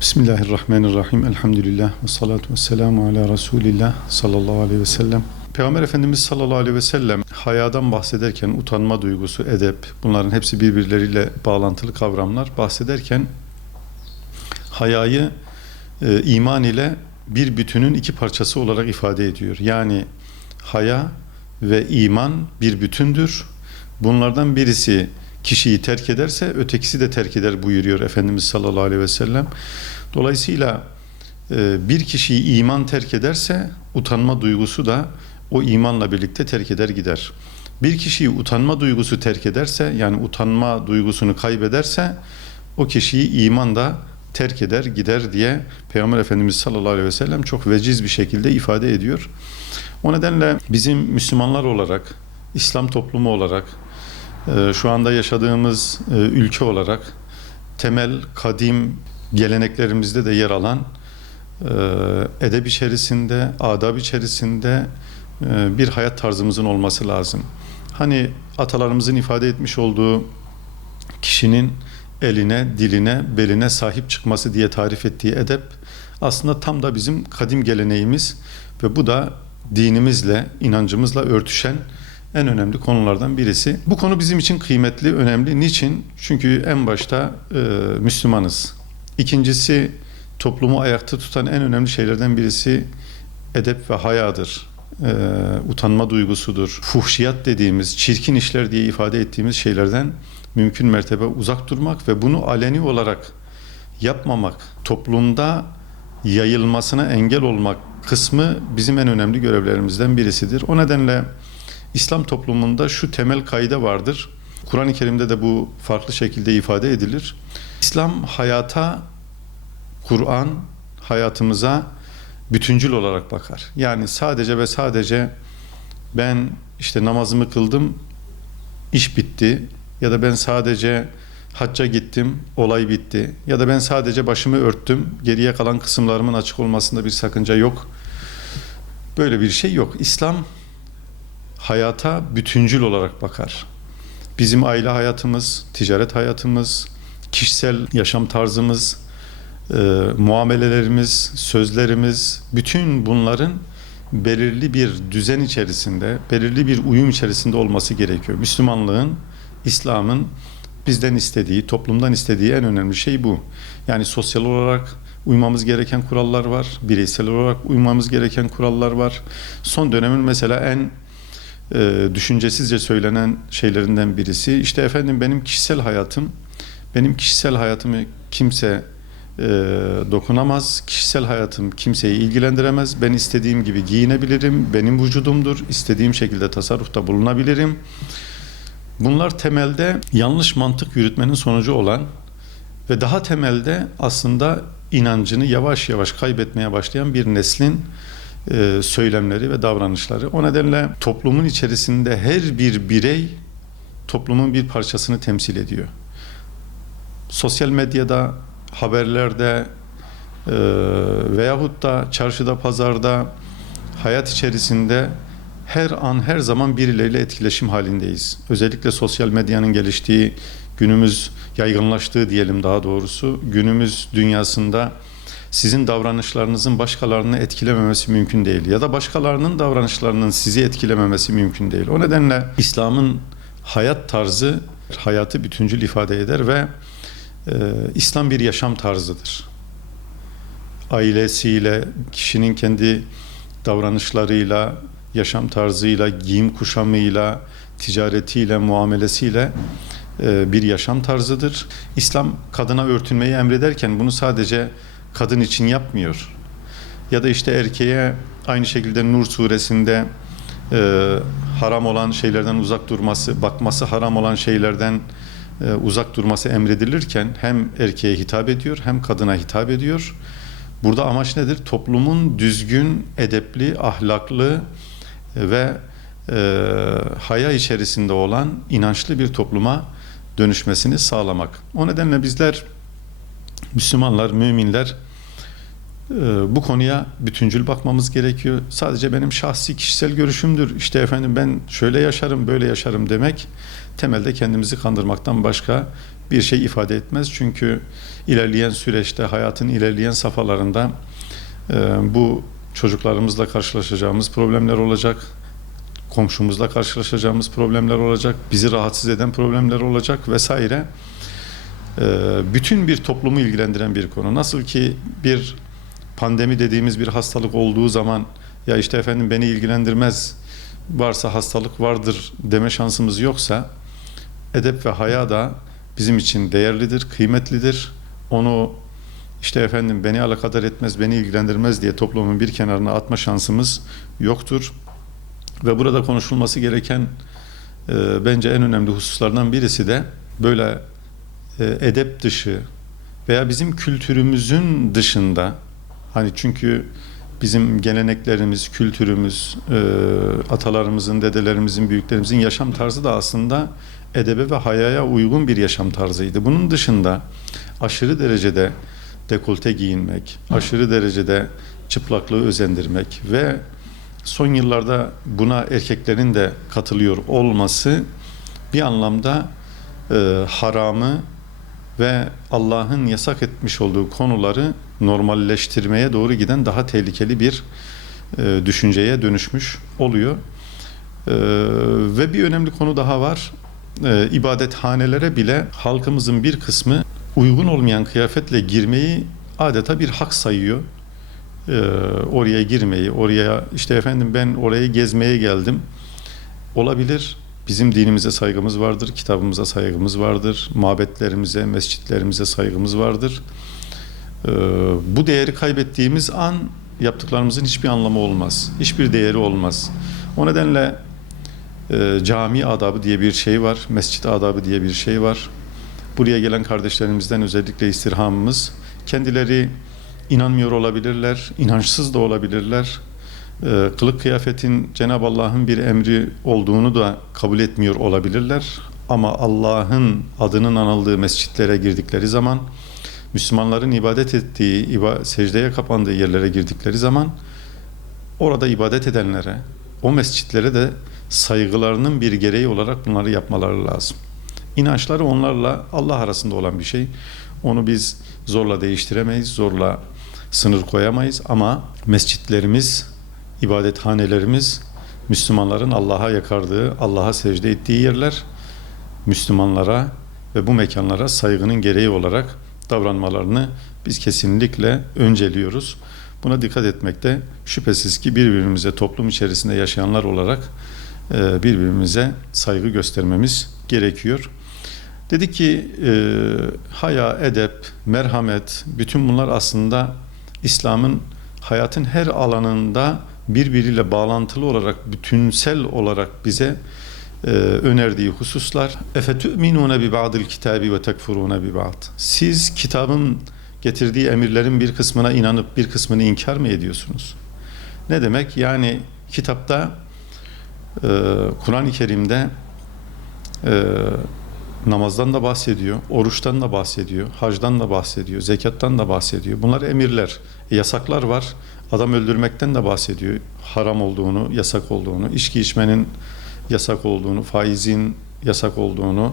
Bismillahirrahmanirrahim. Elhamdülillah ve salatu ve selamu ala Resulillah sallallahu aleyhi ve sellem. Peygamber Efendimiz sallallahu aleyhi ve sellem hayadan bahsederken utanma duygusu, edep, bunların hepsi birbirleriyle bağlantılı kavramlar. Bahsederken hayayı iman ile bir bütünün iki parçası olarak ifade ediyor. Yani haya ve iman bir bütündür. Bunlardan birisi kişiyi terk ederse ötekisi de terk eder buyuruyor Efendimiz sallallahu aleyhi ve sellem. Dolayısıyla bir kişiyi iman terk ederse utanma duygusu da o imanla birlikte terk eder gider. Bir kişiyi utanma duygusu terk ederse, yani utanma duygusunu kaybederse o kişiyi iman da terk eder gider diye Peygamber Efendimiz sallallahu aleyhi ve sellem çok veciz bir şekilde ifade ediyor. O nedenle bizim Müslümanlar olarak, İslam toplumu olarak, şu anda yaşadığımız ülke olarak temel, kadim geleneklerimizde de yer alan edeb içerisinde, adab içerisinde bir hayat tarzımızın olması lazım. Hani atalarımızın ifade etmiş olduğu kişinin eline, diline, beline sahip çıkması diye tarif ettiği edep aslında tam da bizim kadim geleneğimiz ve bu da dinimizle, inancımızla örtüşen en önemli konulardan birisi. Bu konu bizim için kıymetli, önemli. Niçin? Çünkü en başta Müslümanız. İkincisi, toplumu ayakta tutan en önemli şeylerden birisi edep ve hayadır. Utanma duygusudur. Fuhşiyat dediğimiz, çirkin işler diye ifade ettiğimiz şeylerden mümkün mertebe uzak durmak ve bunu aleni olarak yapmamak, toplumda yayılmasına engel olmak kısmı bizim en önemli görevlerimizden birisidir. O nedenle İslam toplumunda şu temel kaide vardır. Kur'an-ı Kerim'de de bu farklı şekilde ifade edilir. İslam hayata, Kur'an hayatımıza bütüncül olarak bakar. Yani sadece ve sadece ben işte namazımı kıldım, iş bitti, ya da ben sadece hacca gittim, olay bitti, ya da ben sadece başımı örttüm, geriye kalan kısımlarımın açık olmasında bir sakınca yok. Böyle bir şey yok. İslam hayata bütüncül olarak bakar. Bizim aile hayatımız, ticaret hayatımız, kişisel yaşam tarzımız, muamelelerimiz, sözlerimiz, bütün bunların belirli bir düzen içerisinde, belirli bir uyum içerisinde olması gerekiyor. Müslümanlığın, İslam'ın bizden istediği, toplumdan istediği en önemli şey bu. Yani sosyal olarak uymamız gereken kurallar var, bireysel olarak uymamız gereken kurallar var. Son dönemin mesela en düşüncesizce söylenen şeylerinden birisi, işte efendim benim kişisel hayatımı kimse dokunamaz, kişisel hayatım kimseyi ilgilendiremez, ben istediğim gibi giyinebilirim, benim vücudumdur, istediğim şekilde tasarrufta bulunabilirim. Bunlar temelde yanlış mantık yürütmenin sonucu olan ve daha temelde aslında inancını yavaş yavaş kaybetmeye başlayan bir neslin söylemleri ve davranışları. O nedenle toplumun içerisinde her bir birey toplumun bir parçasını temsil ediyor. Sosyal medyada, haberlerde veyahut da çarşıda, pazarda, hayat içerisinde her an, her zaman birileriyle etkileşim halindeyiz. Özellikle sosyal medyanın geliştiği, günümüz yaygınlaştığı diyelim daha doğrusu, günümüz dünyasında sizin davranışlarınızın başkalarını etkilememesi mümkün değil. Ya da başkalarının davranışlarının sizi etkilememesi mümkün değil. O nedenle İslam'ın hayat tarzı, hayatı bütüncül ifade eder ve İslam bir yaşam tarzıdır. Ailesiyle, kişinin kendi davranışlarıyla, yaşam tarzıyla, giyim kuşamıyla, ticaretiyle, muamelesiyle bir yaşam tarzıdır. İslam kadına örtünmeyi emrederken bunu sadece kadın için yapmıyor. Ya da işte erkeğe aynı şekilde Nur suresinde haram olan şeylerden uzak durması, bakması haram olan şeylerden uzak durması emredilirken hem erkeğe hitap ediyor hem kadına hitap ediyor. Burada amaç nedir? Toplumun düzgün, edepli, ahlaklı ve haya içerisinde olan inançlı bir topluma dönüşmesini sağlamak. O nedenle bizler Müslümanlar, müminler bu konuya bütüncül bakmamız gerekiyor. Sadece benim şahsi kişisel görüşümdür, İşte efendim ben şöyle yaşarım, böyle yaşarım demek temelde kendimizi kandırmaktan başka bir şey ifade etmez. Çünkü ilerleyen süreçte, hayatın ilerleyen safhalarında bu çocuklarımızla karşılaşacağımız problemler olacak, komşumuzla karşılaşacağımız problemler olacak, bizi rahatsız eden problemler olacak vesaire. Bütün bir toplumu ilgilendiren bir konu. Nasıl ki bir pandemi dediğimiz bir hastalık olduğu zaman ya işte efendim beni ilgilendirmez, varsa hastalık vardır deme şansımız yoksa, edep ve haya da bizim için değerlidir, kıymetlidir. Onu işte efendim beni alakadar etmez, beni ilgilendirmez diye toplumun bir kenarına atma şansımız yoktur. Ve burada konuşulması gereken bence en önemli hususlardan birisi de böyle edep dışı veya bizim kültürümüzün dışında, hani çünkü bizim geleneklerimiz, kültürümüz, atalarımızın, dedelerimizin, büyüklerimizin yaşam tarzı da aslında edebe ve hayaya uygun bir yaşam tarzıydı. Bunun dışında aşırı derecede dekolte giyinmek, aşırı derecede çıplaklığı özendirmek ve son yıllarda buna erkeklerin de katılıyor olması bir anlamda haramı ve Allah'ın yasak etmiş olduğu konuları normalleştirmeye doğru giden daha tehlikeli bir düşünceye dönüşmüş oluyor. Ve bir önemli konu daha var. İbadethanelere bile halkımızın bir kısmı uygun olmayan kıyafetle girmeyi adeta bir hak sayıyor. Oraya girmeyi, oraya işte efendim ben oraya gezmeye geldim. Olabilir. Bizim dinimize saygımız vardır, kitabımıza saygımız vardır, mabetlerimize, mescitlerimize saygımız vardır. Bu değeri kaybettiğimiz an yaptıklarımızın hiçbir anlamı olmaz, hiçbir değeri olmaz. O nedenle cami adabı diye bir şey var, mescit adabı diye bir şey var. Buraya gelen kardeşlerimizden özellikle istirhamımız, kendileri inanmıyor olabilirler, inançsız da olabilirler. Kılık kıyafetin Cenab-ı Allah'ın bir emri olduğunu da kabul etmiyor olabilirler. Ama Allah'ın adının anıldığı mescitlere girdikleri zaman, Müslümanların ibadet ettiği, secdeye kapandığı yerlere girdikleri zaman, orada ibadet edenlere, o mescitlere de saygılarının bir gereği olarak bunları yapmaları lazım. İnançları onlarla Allah arasında olan bir şey. Onu biz zorla değiştiremeyiz, zorla sınır koyamayız ama mescitlerimiz, ibadethanelerimiz Müslümanların Allah'a yakardığı, Allah'a secde ettiği yerler. Müslümanlara ve bu mekanlara saygının gereği olarak davranmalarını biz kesinlikle önceliyoruz. Buna dikkat etmekte şüphesiz ki birbirimize, toplum içerisinde yaşayanlar olarak birbirimize saygı göstermemiz gerekiyor. Dedi ki haya, edep, merhamet, bütün bunlar aslında İslam'ın hayatın her alanında birbiriyle bağlantılı olarak, bütünsel olarak bize önerdiği hususlar. Efetü'minûne bi ba'dil kitâbi ve tekfurûne bi ba'd. Siz kitabın getirdiği emirlerin bir kısmına inanıp bir kısmını inkar mı ediyorsunuz? Ne demek? Yani kitapta Kur'an-ı Kerim'de namazdan da bahsediyor, oruçtan da bahsediyor, hacdan da bahsediyor, zekattan da bahsediyor. Bunlar emirler, yasaklar var. Adam öldürmekten de bahsediyor. Haram olduğunu, yasak olduğunu, içki içmenin yasak olduğunu, faizin yasak olduğunu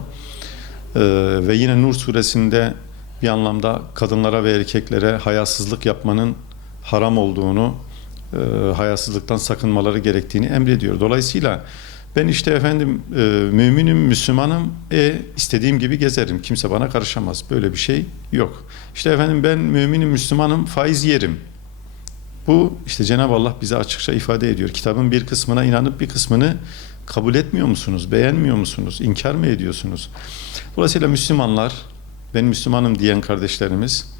ve yine Nur suresinde bir anlamda kadınlara ve erkeklere hayasızlık yapmanın haram olduğunu, hayasızlıktan sakınmaları gerektiğini emrediyor. Dolayısıyla ben işte efendim müminim, Müslümanım, istediğim gibi gezerim. Kimse bana karışamaz. Böyle bir şey yok. İşte efendim ben müminim, Müslümanım, faiz yerim. Bu işte Cenab-ı Allah bize açıkça ifade ediyor. Kitabın bir kısmına inanıp bir kısmını kabul etmiyor musunuz? Beğenmiyor musunuz? İnkar mı ediyorsunuz? Dolayısıyla Müslümanlar, ben Müslümanım diyen kardeşlerimiz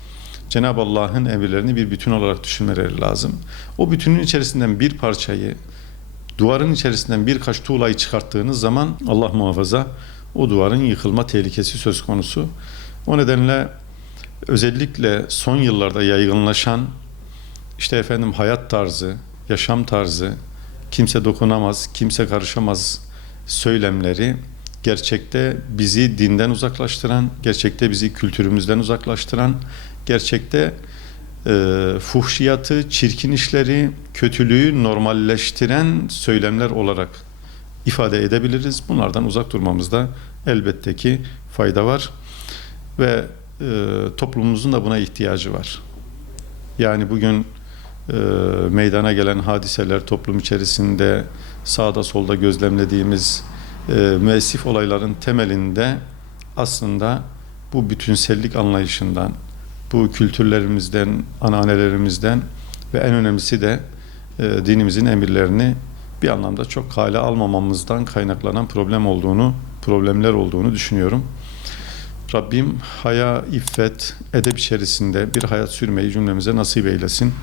Cenab-ı Allah'ın emirlerini bir bütün olarak düşünmeleri lazım. O bütünün içerisinden bir parçayı, duvarın içerisinden birkaç tuğlayı çıkarttığınız zaman Allah muhafaza o duvarın yıkılma tehlikesi söz konusu. O nedenle özellikle son yıllarda yaygınlaşan işte efendim hayat tarzı, yaşam tarzı, kimse dokunamaz, kimse karışamaz söylemleri gerçekte bizi dinden uzaklaştıran, gerçekte bizi kültürümüzden uzaklaştıran, gerçekte fuhşiyatı, çirkin işleri, kötülüğü normalleştiren söylemler olarak ifade edebiliriz. Bunlardan uzak durmamızda elbette ki fayda var. ve toplumumuzun da buna ihtiyacı var. Yani bugün meydana gelen hadiseler, toplum içerisinde sağda solda gözlemlediğimiz müessif olayların temelinde aslında bu bütünsellik anlayışından, bu kültürlerimizden, ananelerimizden ve en önemlisi de dinimizin emirlerini bir anlamda çok kale almamamızdan kaynaklanan problemler olduğunu düşünüyorum. Rabbim haya, iffet, edep içerisinde bir hayat sürmeyi cümlemize nasip eylesin.